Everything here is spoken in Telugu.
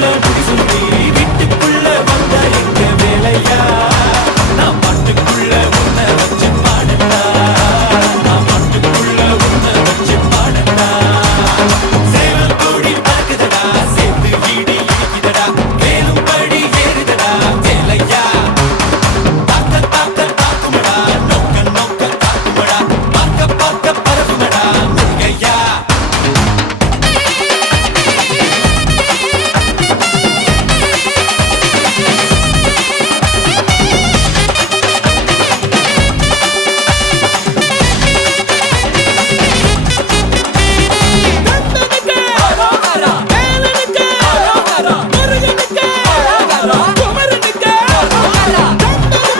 గుడిసుంది